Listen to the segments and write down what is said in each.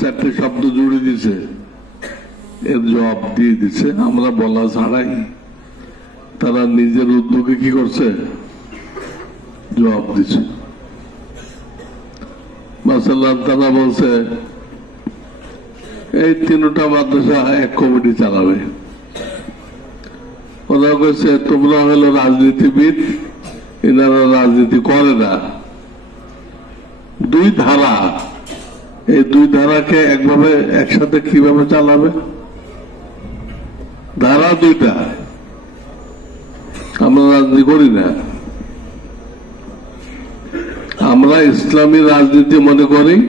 চারটে শব্দ জুড়ে দিছে। এর জবাব দিয়ে দিছে, আমরা বলা ছাড়াই। তারা নিজের উদ্যোগে কি করছে? জবাব মাসাল্লাহ, তারা বলছে, এই তিনটা মাদ্রাসা এক কমিটি চালাবে। ওরা কইছে, তোমরা হলো রাজনীতিবিদ, এনারা রাজনীতি করে না। দুই ধারা এই দুই ধারাকে একভাবে একসাথে কীভাবে চালাবে? ধারা দুইটা। আমরা রাজনীতি করি না। আমরা ইসলামী রাজনীতি মনে করি,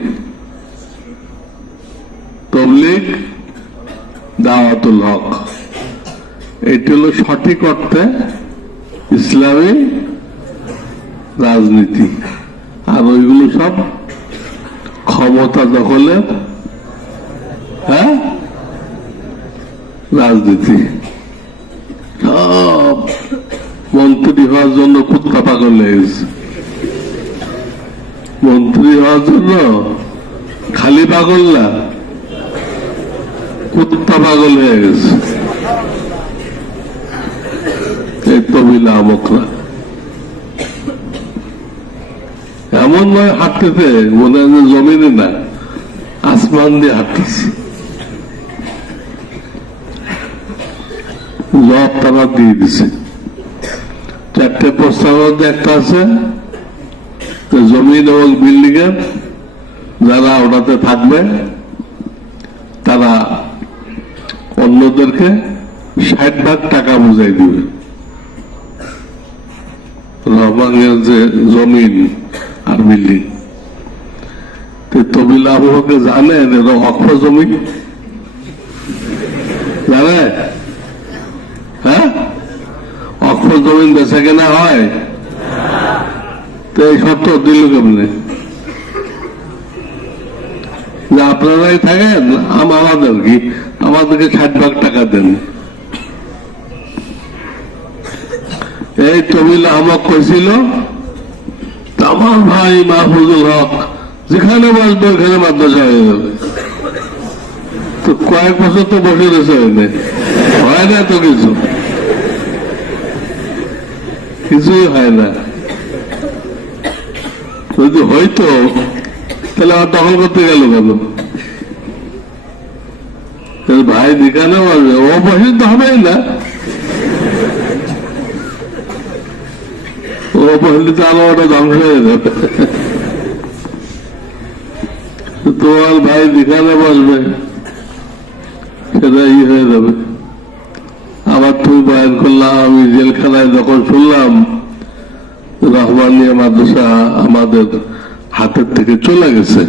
তবলিগ, দাওয়াতুল হক। এটি হলো সঠিক অর্থে ইসলামী রাজনীতি। আর ওইগুলো সব ক্ষমতা দখলের হ্যাঁ? রাজনীতি। সব মন্ত্রী হওয়ার জন্য কুত্তা পাগল গেছে। মন্ত্রী হওয়ার জন্য খালি পাগল না, কুত্তা পাগল হয়ে গেছে। এই তবিলা আমকরা। এমন নয় হাঁটতেছে মনে হয় জমিনে না, আসমান দিয়ে হাঁটতেছে। জব তারা দিয়ে দিছে। চারটে প্রস্তাব মধ্যে একটা আছে জমিন এবং বিল্ডিং এর যারা ওটাতে থাকবে, তারা অন্যদেরকে ষাট ভাগ টাকা বুঝাই দিবে। রহমানের যে জমিন আর বিল্ডিং তবিল আবহাওয়াকে জানেন অক্ষ জমি? জানে? হ্যাঁ? অক্ষ জমিন কেনা হয়? তো এই শর্ত দিল কেমনে? যে আপনারাই থাকেন আমাদের কি? আমাদেরকে ষাট ভাগ টাকা দেন। এই তবিল আহমদ কইছিল আমার ভাই মাহফুজুল হক, যেখানে বসবে, ওখানে মাদ্রাসা হয়ে যাবে। তো কয়েক বছর তো বসে রয়েছে ওখানে হয় না তো কিছু? কিছুই হয় না। যদি হয়তো, তাহলে আর দখল করতে গেল কেন? ভাই যেখানে বসবে, ও বসে তো হবেই না। বললে তো আলো ওটা ধ্বংস হয়ে যাবে তোমার ভাই যেখানে বসবে সেটা ই হয়ে যাবে আবার তুমি বয়ান করলাম আমি জেলখানায় যখন শুনলাম রহমানিয়া মাদ্রাসা আমাদের হাতের থেকে চলে গেছে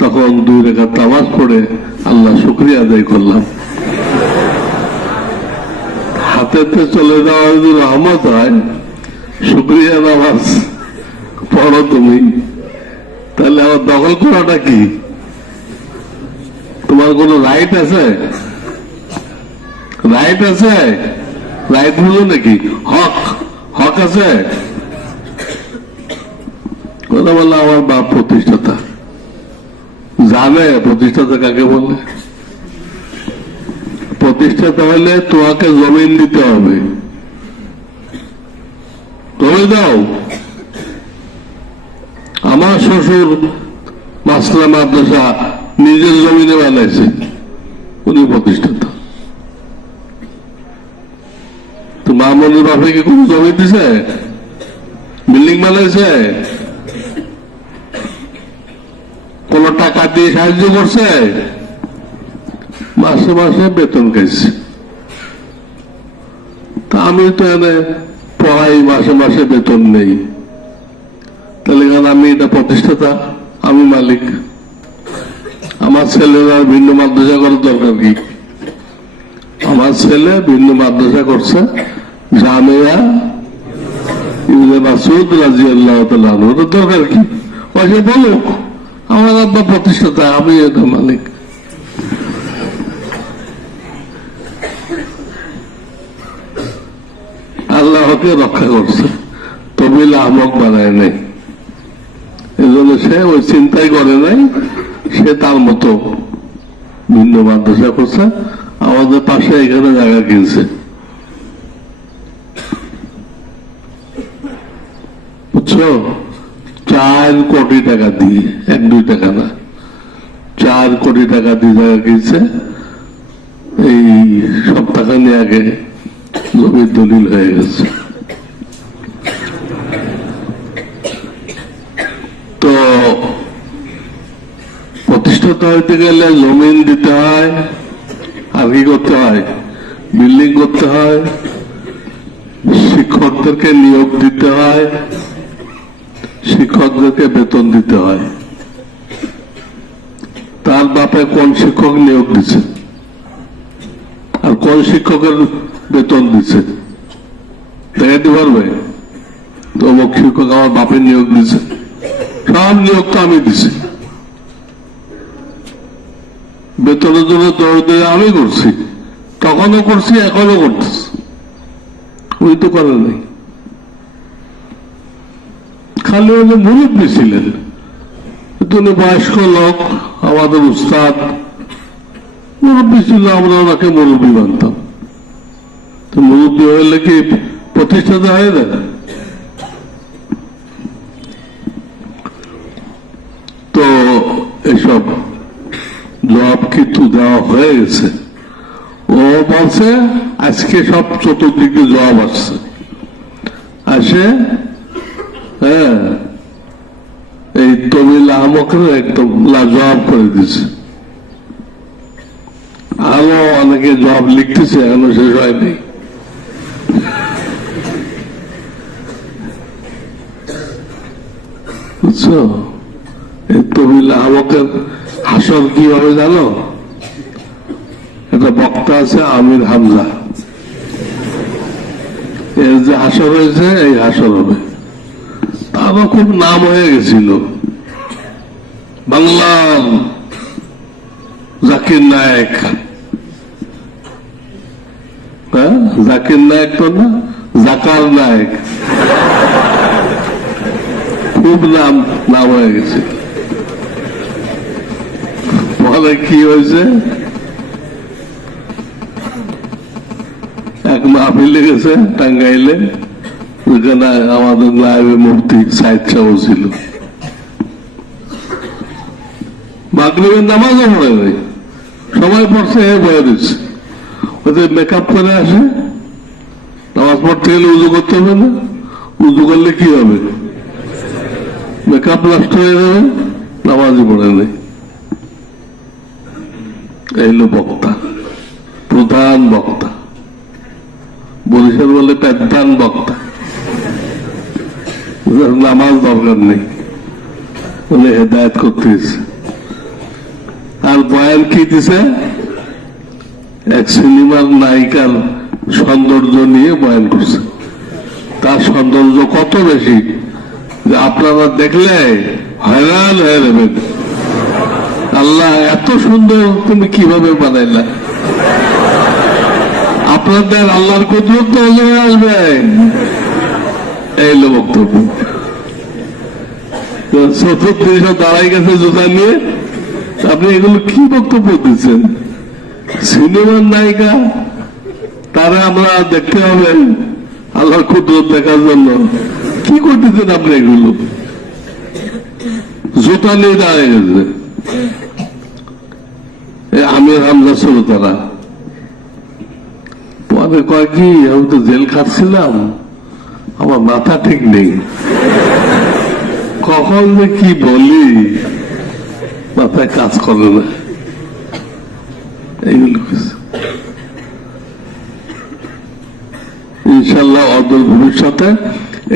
তখন দুই রেখা তামাজ পড়ে আল্লাহ শুক্রিয়া আদায় করলাম হাতেতে চলে যাওয়া যদি রহমত হয় শুক্রিয়া নামাজ পড়ো তুমি। তাহলে আমার দখল করাটা কি? তোমার কোনো রাইট আছে? রাইট আছে? রাইট হলো নাকি? হক হক আছে? কথা বলল আমার বাপ প্রতিষ্ঠাতা। জানে প্রতিষ্ঠাতা কাকে বলে? প্রতিষ্ঠাতা হলে তোমাকে জমিন দিতে হবে। জমি দাও। আমার শ্বশুর মাসলা মাদ্রাসা নিজের জমিনে বানাইছে, উনি প্রতিষ্ঠাতা। তো মামুনের বাপে কি কোন জমি দিছে? বিল্ডিং বানাইছে? কোন টাকা দিয়ে সাহায্য করছে? মাসে মাসে বেতন খাইছে। তা আমি তো এনে পড়াই মাসে মাসে বেতন নেই। তাহলে কারণ আমি এটা প্রতিষ্ঠাতা, আমি মালিক। আমার ছেলেরা ভিন্ন মাদ্রাসা করার দরকার কি? আমার ছেলে ভিন্ন মাদ্রাসা করছে, জামিয়া মাসুদ রাজি আল্লাহ দরকার কি? বলুক, আমার আব্বা প্রতিষ্ঠাতা, আমি এটা মালিক। আল্লাহকে রক্ষা করছে। তবিল আহমক বানায় নাই এই জন্য সে ওই চিন্তাই করে নাই, সে তার মতো ভিন্ন মাদ্রাসা করছে, আমাদের পাশে এখানে জায়গা কিনছে। চার কোটি টাকা দিয়ে, এক, দুই টাকা না, চার কোটি টাকা দিয়ে জায়গা কিনছে। এই সপ্তাহখানি আগে জমির দলিল হয়ে গেছে তো প্রতিষ্ঠাতা হইতে গেলে জমিন দিতে হয় আর করতে হয়, বিল্ডিং করতে হয়, শিক্ষকদেরকে নিয়োগ দিতে হয়, শিক্ষকদেরকে বেতন দিতে হয়। তার বাপে কোন শিক্ষক নিয়োগ দিছে? আর কোন শিক্ষকের বেতন দিছে? দেখাতে পারবে? তো শিক্ষক আমার বাপের নিয়োগ দিছে। সব নিয়োগ তো আমি দিছি। বেতনের জন্য দৌড় দিয়ে আমি করছি তখনও করছি এখনও করতেছি ওই তো করে নাই। খালি উনি মুরব্বী ছিলেন তিনি বয়স্ক লোক, আমাদের উস্তাদ, মুরব্বী ছিল, আমরা ওনাকে মুরব্বী মানতাম। তো মুরব্বী হইলে কি প্রতিষ্ঠাতা হয় না? তো এসব জবাব কিন্তু দেওয়া হয়ে গেছে ও বলছে, আজকে সব চতুর্দিকে জবাব আসছে। আসে? হ্যাঁ। এই তমিল আহমকের একদম লাজবাব করে দিছে আরও অনেকে জবাব লিখতেছে, এখনও শেষ হয়নি। বুঝছ? এই তবিল আহমকের হাসর কি হবে জানো? একটা বক্তা আছে আমির হামজা। এর যে হাসর হয়েছে, এই হাসর হবে। তারও খুব নাম হয়ে গেছিল। বাংলার জাকির নায়ক। হ্যাঁ? জাকির নায়ক তো না, জাকার নায়ক। খুব নাম নাম হয়ে গেছে। বলে কি হয়েছে এক মাহফিলে গেছে টাঙ্গাইলে। ওইখানে আমাদের নায়বে মুফতি সাইদ সাহ ছিল। মাগরিবের নামাজও পড়ে নাই। সময় পড়ছে, এ বয়ে দিচ্ছে। ওদের মেকআপ করে আসে। নামাজ পড়তে গেলে উজু করতে হবে না। উজু করলে কি হবে? মেকআপ নষ্ট হয়ে যাবে, নামাজই পড়ে নেই। এই বক্তা, প্রধান বক্তা। বরিশাল বলে প্রধান বক্তা। নামাজ দরকার নেই। বলে হেদায়ত করতে আর বয়ান কি দিছে? এক সিনেমার নায়িকার সৌন্দর্য নিয়ে বয়ান করছে। তার সৌন্দর্য কত বেশি? যে আপনারা দেখলে হয়রান হয়ে যাবেন। আল্লাহ, এত সুন্দর তুমি কীভাবে বানাইলা? আপনাদের আল্লাহর কুদরত নজরে আসবে এই হলো বক্তব্য। তো চতুর্থ দাঁড়াই গেছে জুতা নিয়ে। আপনি এগুলো কি বক্তব্য দিচ্ছেন? সিনেমার নায়িকা, তারা আমরা দেখতে হবে আল্লাহর কুদরত দেখার জন্য। কি করতেছেন আপনি এগুলো? জুতা নিয়ে দাঁড়িয়ে গেছে। আমির হামজা ছিল তারা। পরে কয় কি, আমি তো জেল খাটছিলাম, আমার মাথা ঠিক নেই। কখন যে কি বলি, মাথায় কাজ করে না। ইনশাল্লাহ অদূর ভবিষ্যতে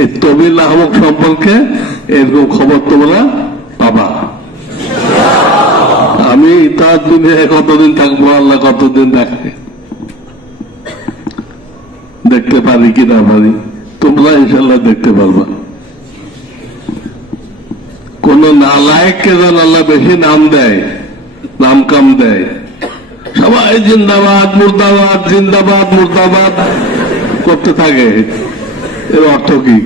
এই তবিল আহমক সম্পর্কে এরকম খবর তোমরা পাবা। তার দুনিয়ায় কতদিন থাকব? আল্লাহ কতদিন রাখে? দেখতে পারি কি না পারি? তোমরা ইনশাল্লাহ দেখতে পারবা। কোন নালায়ককে যেন আল্লাহ বেশি নাম দেয় নাম কাম দেয়। সবাই জিন্দাবাদ, মুর্দাবাদ জিন্দাবাদ, মুর্দাবাদ করতে থাকে। এর অর্থ কি?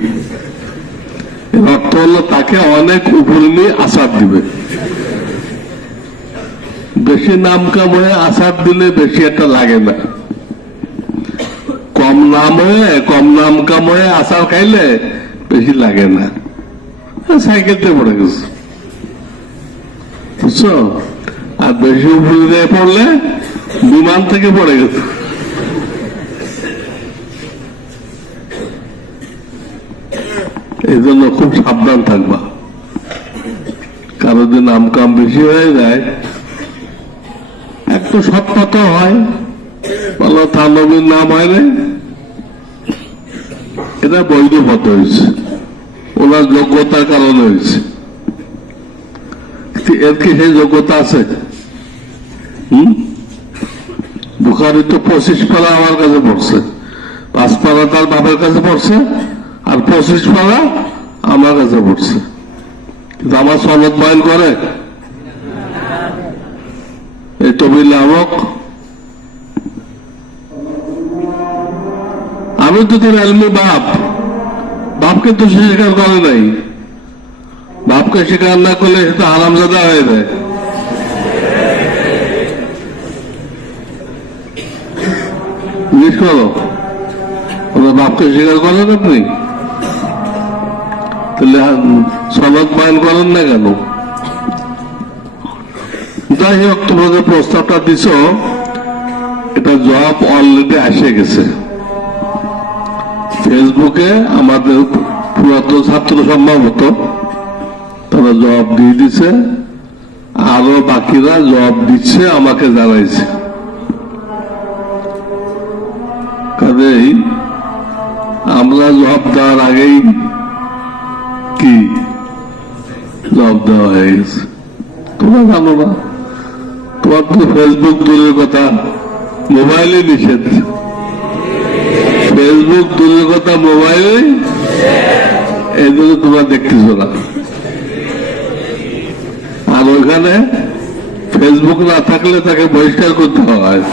এর অর্থ হলো তাকে অনেক উপরে নিয়ে আসার দিবে। বেশি নাম কাম হয়ে আসার দিলে বেশি একটা লাগে না। কম নাম হয়ে কম নাম কাম হয়ে আসার খাইলে বেশি লাগে না। সাইকেলতে পড়ে গেছে বুঝছ আর বেশি উপরে পড়লে বিমান থেকে পড়ে গেছে এই জন্য খুব সাবধান থাকবা। কারও যদি নাম কাম বেশি হয়ে যায় একটু সৎপথ হয়। বলো, তার নবীর নাম হয় না এটা বৈধ পথ হয়েছে। ওনার যোগ্যতার কারণে হয়েছে। এর কি সেই যোগ্যতা আছে? হুম? বুখারি তো পঁচিশ পারা আমার কাছে পড়ছে। পাঁচ পারা তার বাবার কাছে পড়ছে, আর পঁচিশ পারা আমার কাছে পড়ছে। কিন্তু আমার সনদ বয়ন করে তবিল নামক আমি তো তোর এলমি বাপ। বাপকে তো সে স্বীকার করে নাই। বাপকে স্বীকার না করলে সে তো হারামজাদা হয়ে যায়। জিজ্ঞেস করো ওনার বাপকে স্বীকার করেন আপনি? তাহলে সনদ বয়ন করেন না কেন? যাই হোক তোমাদের প্রস্তাবটা দিছ, এটা জবাব অলরেডি আসে গেছে। ফেসবুকে আমাদের পুরাতন ছাত্র সম্ভবত, তারা জবাব দিয়ে দিছে। আরও বাকিরা জবাব দিচ্ছে, আমাকে জানাইছে। কাজেই আমরা জবাব দেওয়ার আগেই কি? জবাব দেওয়া হয়ে গেছে। তোমরা জানো না। তোমার ফেসবুক দূরের কথা মোবাইলে নিষেধ। ফেসবুক দূরের কথা মোবাইলে জন্য তোমরা দেখতেছ না। আর ওইখানে ফেসবুক না থাকলে তাকে বহিষ্কার করতে হয়।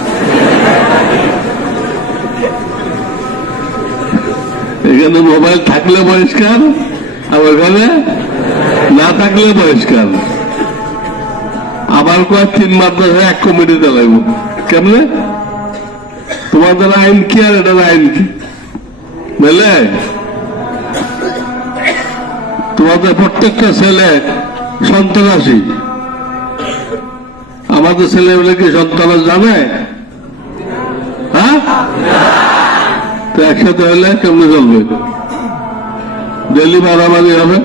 এখানে মোবাইল থাকলে বহিষ্কার, আর ওইখানে না থাকলে বহিষ্কার। আবার কয় তিন মাদ্রাসা এক কমিটিতে লাগবো কেমনে? তোমাদের আইন কি আর এটার আইন কি? বুঝলে? তোমাদের প্রত্যেকটা ছেলে সন্ত্রাসী। আমাদের ছেলেগুলো কি সন্ত্রাস জানে? হ্যাঁ? তো একসাথে হলে কেমনে চলবে? ডেলি মারামারি হবে?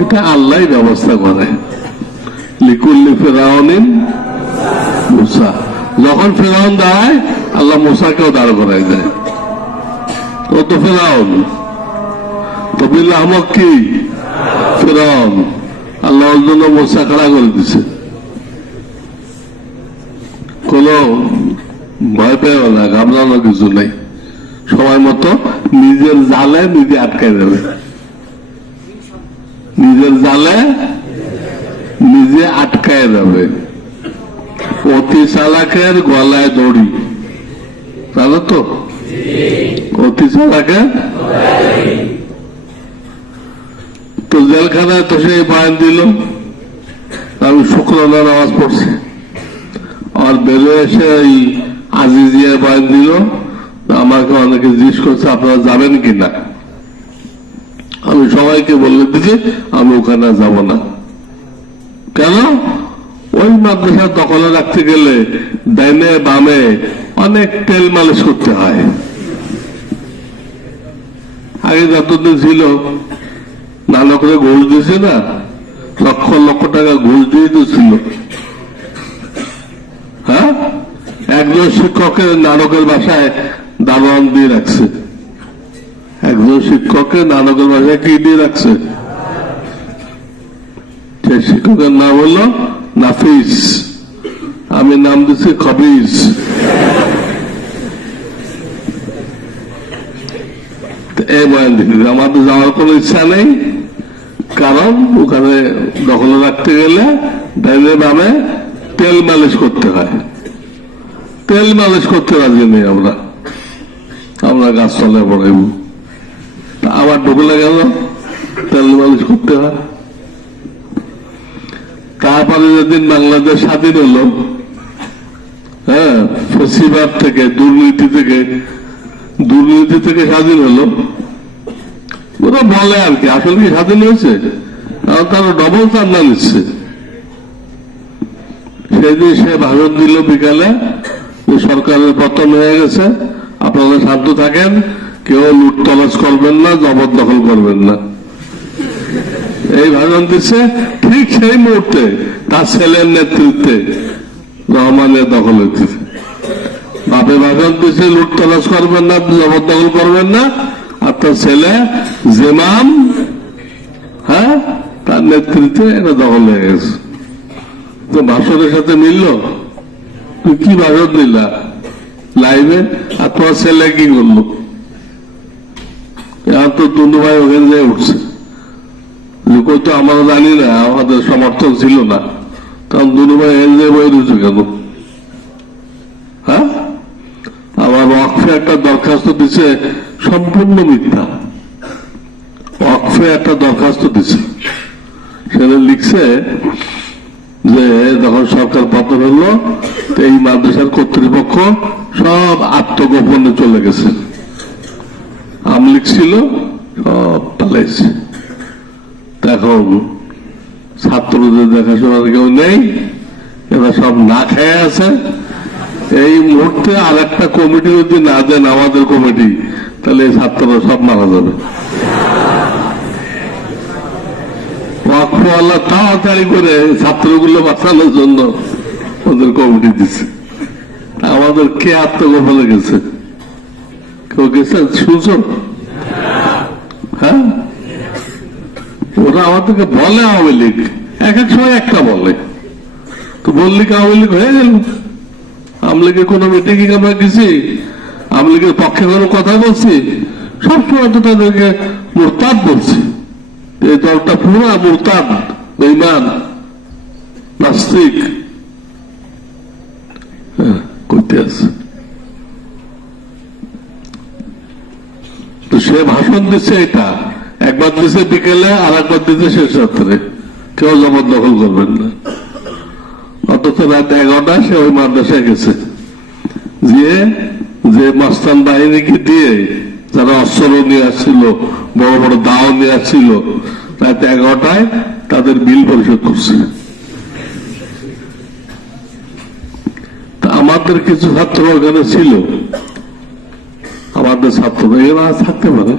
এটা আল্লাহ ব্যবস্থা করে। লিকুল্লি ফেরাউনিন মুসা। যখন ফেরাউন দাঁড়ায়, আল্লাহ মুসাকেও দাঁড় করাই দেয়। ও তো ফেরাউন। তবিল আহমদ কি? ফেরাউন। আল্লাহ জন্য মুসা খাড়া করে দিছে। কোন ভয় পেও না ঘাবড়ানো কিছু নেই। সময় মতো নিজের জালে নিজে আটকাই দেবে। নিজের জালে নিজে আটকায় যাবে অতি চালাকের গলায় দড়ি। জানো তো? অতি চালাকের তো জেলখানায় তো সেই বয়ান দিল। আমি শুক্রানা নামাজ পড়ছি। আর বেরোয় এসে ওই আজিজিয়া বয়ান দিল। আমাকে অনেকে জিজ্ঞেস করছে, আপনারা যাবেন কিনা? আমি সবাইকে বলে দিচ্ছি আমি ওখানে যাব না। কেন? ওই মাদ্রাসা দখলে রাখতে গেলে ডাইনে বামে অনেক তেল মালিশ করতে হয়। আগে যতদিন ছিল নানকরে ঘুষ দিয়েছে না, লক্ষ লক্ষ টাকা ঘুষ দিয়ে তো ছিল। হ্যাঁ? একজন শিক্ষকের নানকের বাসায় দারোয়ান দিয়ে রাখছে। একজন শিক্ষককে নানকের ভাষায় কি দিয়ে রাখছে? শিক্ষকের নাম হলো নাফিস। আমি নাম দিচ্ছি খবিজ। এই বয়ান দিকে আমাদের যাওয়ার কোনো ইচ্ছা নেই, কারণ ওখানে দখলে রাখতে গেলে ডাইনে বামে তেল মালিশ করতে হয়। তেল মালিশ করতে রাজি নেই আমরা। আমরা গাছতলায় পড়াইব আবার ঢুকলে গেল, তেল মালিশ করতে হয়। তারপরে যেদিন বাংলাদেশ স্বাধীন হলো হ্যাঁ ফেসিবাদ থেকে, দুর্নীতি থেকে দুর্নীতি থেকে স্বাধীন হলো, ওরা বলে আর কি, আসলে কি স্বাধীন হয়েছে? তারা ডবল চান্দা নিচ্ছে। সেদিন সে ভাষণ দিল বিকালে সরকারের পতন হয়ে গেছে, আপনারা শান্ত থাকেন। কেউ লুটতলাশ করবেন না, জবরদখল করবেন না। এই ভাষণ দিচ্ছে ঠিক সেই মুহূর্তে তার ছেলের নেতৃত্বে রহমানের দখল হইতেছে বাপে ভাষণ দিচ্ছে লুটতলাশ করবেন না, জবরদখল করবেন না, আর তার ছেলে জেমাম হ্যাঁ তার নেতৃত্বে এটা দখল হয়ে গেছে। তো ভাষণের সাথে মিলল? তুই কি ভাষণ দিলা? লাইভে? আর তোমার ছেলে কি করল? এখন তো দুনু ভাই ওখানে যেয়ে উঠছে। যে কই তো আমরা জানি না, আমাদের সমর্থন ছিল না। তখন দুনু ভাই এখানে যেয়ে বই রয়েছে কেন? হ্যাঁ? আমার ওয়াকফে একটা দরখাস্ত দিছে, সম্পূর্ণ মিথ্যা। ওয়াকফে একটা দরখাস্ত দিছে। সেটা লিখছে যে, যখন সরকার পতন হলো এই মাদ্রাসার কর্তৃপক্ষ সব আত্মগোপনে চলে গেছে। আমলিক ছিল সব পালাইছে। এখন ছাত্রদের দেখাশোনার কেউ নেই, এরা সব না খেয়ে আছে। এই মুহূর্তে আর একটা কমিটি যদি না দেন, আমাদের কমিটি, তাহলে এই ছাত্ররা সব মারা যাবে। ওয়াকফওয়ালা তাড়াতাড়ি করে ছাত্রগুলো বাঁচানোর জন্য ওদের কমিটি দিচ্ছে আমাদের কে আত্মগোপনে গেছে? হ্যাঁ? ওরা আমাদেরকে বলে আওয়ামী লীগ। এক এক সময় একটা বলে। তো বললি কি আওয়ামী লীগ হয়ে গেল? আওয়ামী লীগের কোনো মিটিং আমরা গেছি? আওয়ামী লীগের পক্ষে কোনো কথা বলছি? সবসময় তো তাদেরকে মোরতাদ বলছি। এই দলটা পুরো মোরতাদ বেইমান নাস্তিক। হ্যাঁ, করতে আছে। সে ভাষণ দিচ্ছে এটা। একবার দিচ্ছে বিকেলে আর একবার দিচ্ছে শেষ রাত্রে। কেউ জবরদখল করবেন না। অথচ রাত এগারোটায় সে ওই মাদ্রাসায় গেছে। যে যে মাস্তান বাহিনীকে দিয়ে যারা অস্ত্র নিয়ে আসছিল, বড় বড় দাও নিয়ে আসছিল, রাত এগারোটায় তাদের বিল পরিশোধ করছে। আমাদের কিছু ছাত্র ওখানে ছিল। আমাদের ছাত্র এরা থাকতে পারে।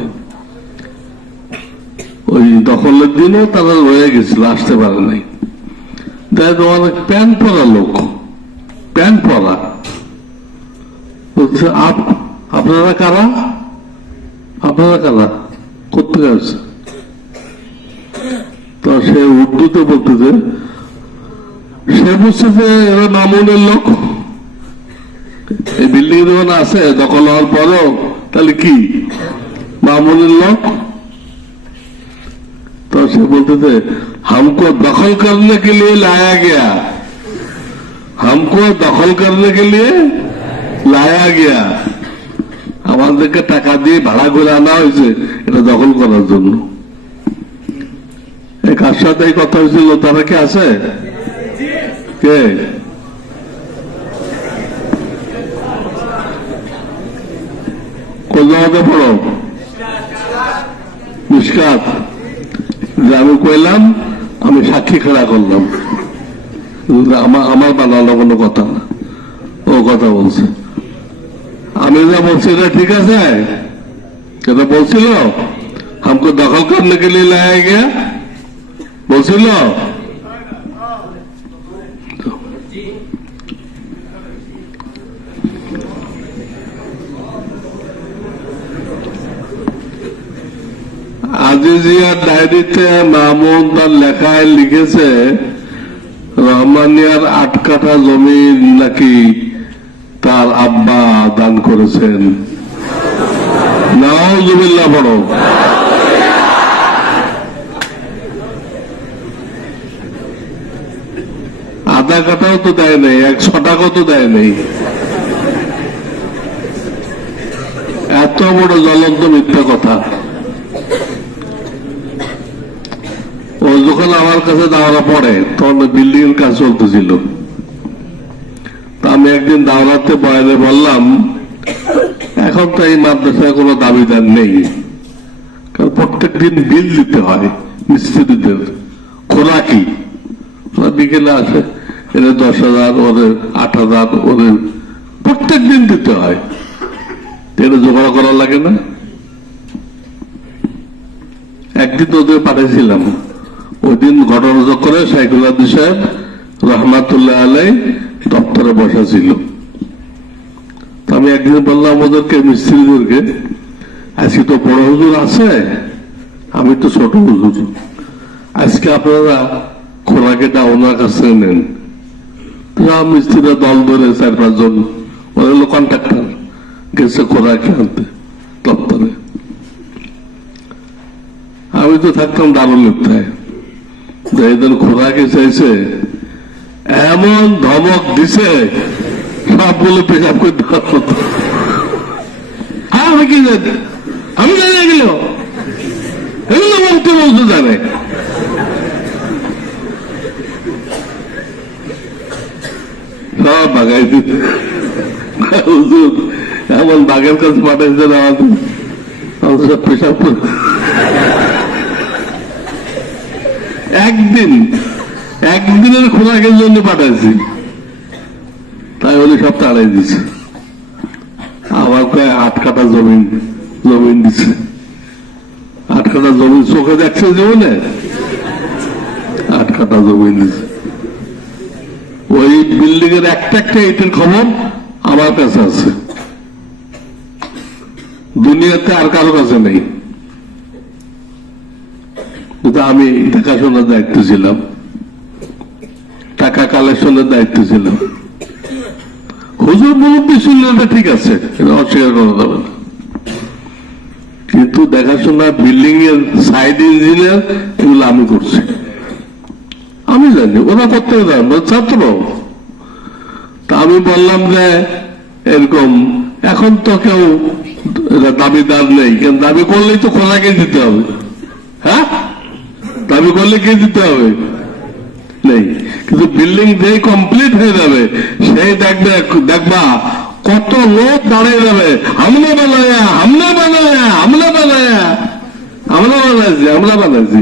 ওই দখলের দিনও তারা রয়ে গেছিল, আসতে পারে নাই। দেখ অনেক প্যান্ট পরা লোক। প্যান্ট পরা। বলছে আপনারা কারা? আপনারা কারা? করতে গেছে তো সে উর্দুতে বলতেছে সে বুঝছে যে, এরা মামুনের লোক। এই বিল্ডিং আছে, দখল হওয়ার পরও তাহলে কি? মামুনের লোক? তো সে বলতেছে, হামকো দখল করনে কে লিয়ে লায়া গিয়া? হামকো দখল করনে কে লিয়ে লায়া গিয়া? আমাদেরকে টাকা দিয়ে ভাড়া করে আনা হয়েছে, এটা দখল করার জন্য। কার সাথে কথা হয়েছিল? তারা কে আছে? কে? কোথাও পড়ো। মিসকাত যে আমি কইলাম, আমি সাক্ষী খেলা করলাম। আমার আমার বানালো কোনো কথা। ও কথা বলছে। আমি যা বলছি এটা ঠিক আছে? এটা বলছিল? আমাকে দখল করলে গেলে লাগে বলছিল? বলছিল ডায়েরিতে মামুন তার লেখায় লিখেছে, রহমানিয়ার আট কাঠা জমি নাকি তার আব্বা দান করেছেন। নাও জমিল্লা বড় আধা কাটাও তো দেয় নাই, এক ছটাকও তো দেয় নাই। এত বড় জ্বলন্ত মিথ্যা কথা। ও যখন আমার কাছে দাওয়া পড়ে, তখন বিল্ডিং এর কাজ চলতেছিল। আমি একদিন দাওরাতে বয়ানে বললাম, এখন তো এই মাদ্রাসায় কোনো দাবিদার নেই। কারণ প্রত্যেক দিন বিল দিতে হয় মিস্ত্রিদের খোরাকি বিকেলে আসে এদের দশ হাজার, ওদের আট হাজার, ওদের প্রত্যেক দিন দিতে হয়। এটা জোগাড় করা লাগে না? একদিন ওদের পাঠিয়েছিলাম ওই দিন ঘটনা চক্রে আব্দি সাহেব রহমাতুল্লাহ আলাই দপ্তরে বসা ছিল। আমি একদিন বললাম, ওদেরকে, মিস্ত্রিদেরকে, আজকে তো বড় হুজুর আছে, আমি তো ছোট হুজুর। আজকে আপনারা খোরাকেটা ওনার কাছে নেন। মিস্ত্রিরা দল ধরে চার পাঁচজন ওরা হলো কন্ট্রাক্টর গেছে খোরাকি আনতে দপ্তরে। আমি তো থাকতাম দারুণ লিপ্তায় এদের খোরাকে চাইছে, এমন ধমক দিছে সবগুলো পেশাব করে দেওয়ার মতো। আমি কি জানি? আমি জানি এগুলো। এগুলো বলতে বলতে জানে। সব বাগাই দিতে এমন বাঘের কাছে পাঠাইছেন আমাদের আমাদের পেশাব করে একদিন, একদিনের খোরাকের জন্য পাঠাইছি। তাই উনি সব তাড়াই দিছে। আমার প্রায় আট কাটা জমিন জমিন দিছে। আট কাটা জমিন চোখে দেখছে জীবনে আট কাটা জমিন দিছে। ওই বিল্ডিং এর একটা একটা ইটের খবর আমার কাছে আছে। দুনিয়াতে আর কারও কাছে নেই। কিন্তু আমি দেখাশোনার দায়িত্ব ছিলাম। টাকা কালেকশনের দায়িত্ব ছিলাম। হুজুর মুরব্বী ছিল এটা ঠিক আছে অস্বীকার করা যাবে না। কিন্তু দেখাশোনা বিল্ডিং এর সাইড ইঞ্জিনিয়ার এগুলো আমি করছি। আমি জানি, ওরা করতে ছাত্র। তা আমি বললাম যে, এরকম, এখন তো কেউ দাবিদার নেই কেন দাবি করলেই তো খোলাকে দিতে হবে। হ্যাঁ? দাবি করলে কে দিতে হবে? নেই। কিন্তু বিল্ডিং যেই কমপ্লিট হয়ে যাবে, সেই দেখবে দেখবা কত লোক দাঁড়িয়ে যাবে। হামলা বানায়া হামলা বানায়া হামলা বানায়া। আমরা বানাইছি আমরা বানাইছি।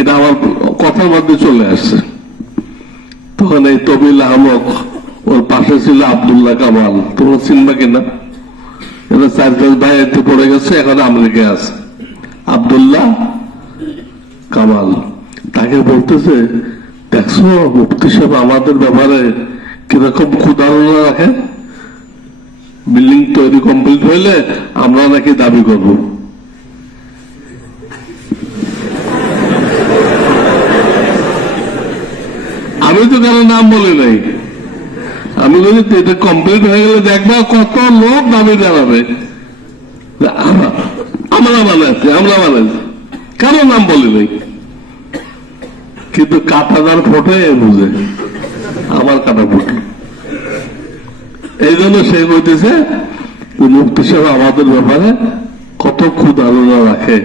এটা আমার কথার মধ্যে চলে আসছে। তখন এই তবিল আহমদ ওর পাশে ছিল আবদুল্লাহ কামাল। তোমরা চিনবা কিনা? এটা চার পাঁচ ভাই পড়ে গেছে, এখন আমেরিকায় আছে। আবদুল্লাহ কামাল। তাকে বলতেছে, দেখছ, মুফতি সাহেব আমাদের ব্যাপারে কীরকম ক্ষুদারণা রাখে? বিল্ডিং তৈরি কমপ্লিট হইলে আমরা নাকি দাবি করব। আমি তো কারও নাম বলি নাই। আমি বলি, এটা কমপ্লিট হয়ে গেলে দেখবা কত লোক দাবি জানাবে। আমরা- আমরা বানাচ্ছি আমরা বানাচ্ছি কারও নাম বলি নাই? কিন্তু কাটাদার ফোটে বুঝে। আমার কাটা ফোটে। এই জন্য সে কইতেছে মুক্তি সাহেব আমাদের ব্যাপারে কত খুদ আলোচনা রাখে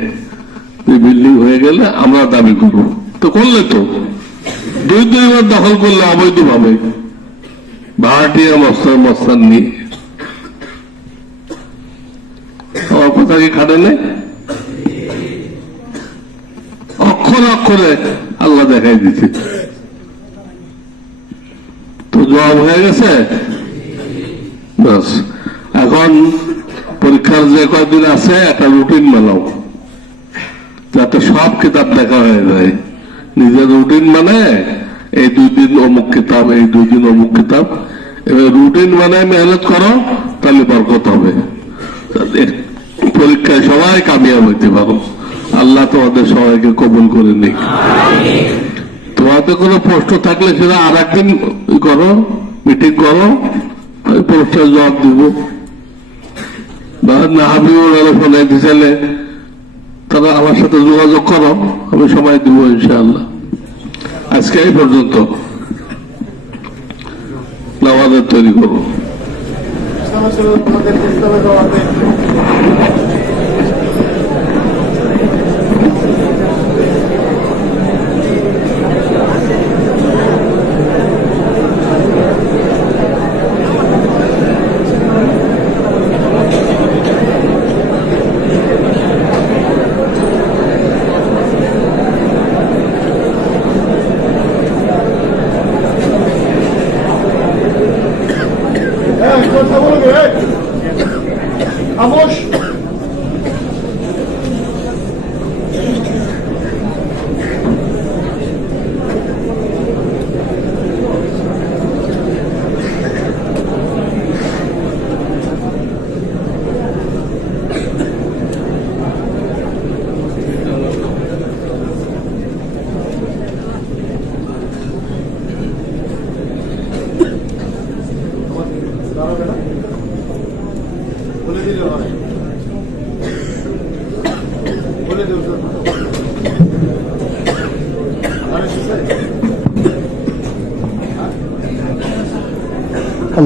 বিল্ডিং হয়ে গেলে আমরা দাবি করব। তো করলে তো। দুই দুইবার দখল করলে অবৈধ ভাবে ভাড়াটিয়া মস্তান মস্তান নিয়ে। আমার কথা কি খাটে নেই? অক্ষরে আল্লাহ দেখাই দিচ্ছে তো জবাব হয়ে গেছে? এখন পরীক্ষার যে কয়দিন আছে, একটা রুটিন বানাও। যাতে সব কিতাব দেখা হয়ে যায়। নিজের রুটিন মানে এই দুই দিন অমুক কিতাব, এই দুই দিন অমুক কিতাব। এবার রুটিন মানে মেহনত করো, তাহলে বরকত হবে। পরীক্ষায় সবাই কামিয়াব হইতে পারো। আল্লাহ তোমাদের সবাইকে কবুল করে নিক তোমাদের কোনো প্রশ্ন থাকলে সেটা আর একদিন করো মিটিং করো প্রশ্নের জবাব দিব। না হাবিবুর আলোচনায় দিছিলে তারা আমার সাথে যোগাযোগ করো, আমি সময় দিব ইনশাআল্লাহ। আজকে এই পর্যন্ত। তৈরি করব emotional.